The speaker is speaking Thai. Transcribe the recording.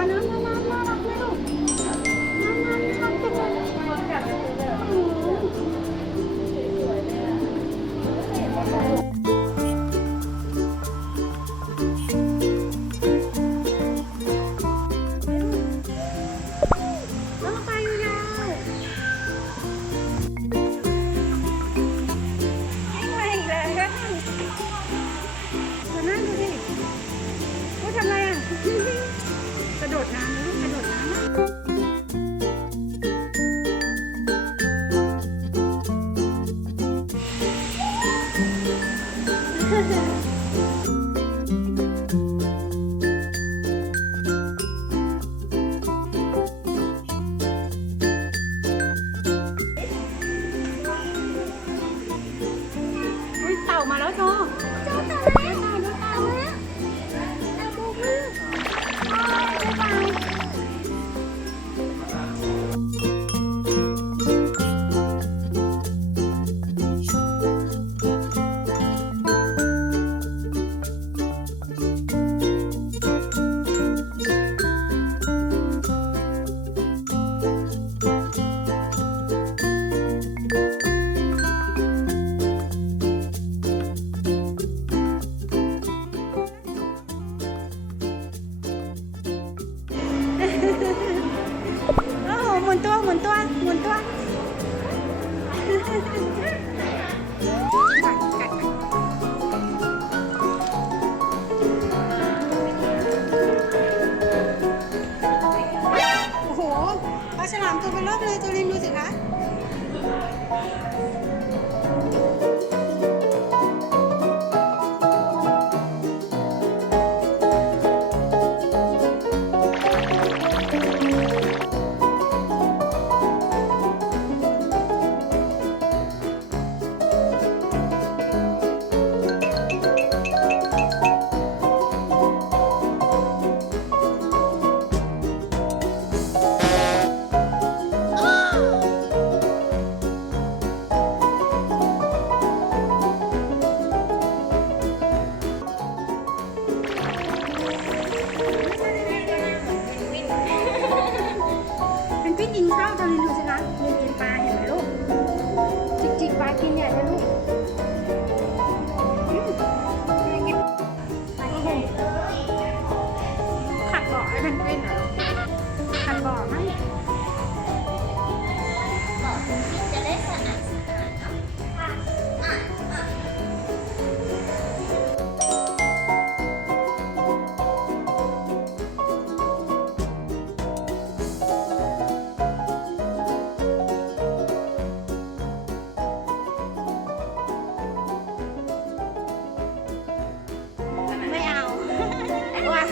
ว่าน้ำน่ารักไหมลูกน้ำจังเลยโอ้โหแล้วมาไปยาวไม่อีกแล้วมานั่งดูดิว่าทำไรอ่ะกระโดดน้ำนะลูกกระโดดน้ำนะอุ้ยเต่ามาแล้วโจเต่าแล้วเต่าแล้วเต่าแล้วโบกมือบ๊ายบายโอ้โหหมุนตัวโอ้โหปลาฉลามตัวเป็นรอบเลยตัวลินดูสิคะเป็นพี่กินข้าวตัวลินดูสิคะลินกินปลาเห็นไหมลูกจิกปลากินใหญ่เลยลูกขัดเบาะให้มันเป็นเหรอขัดเบาะไหมจะได้สะอาดไม่เอาว้า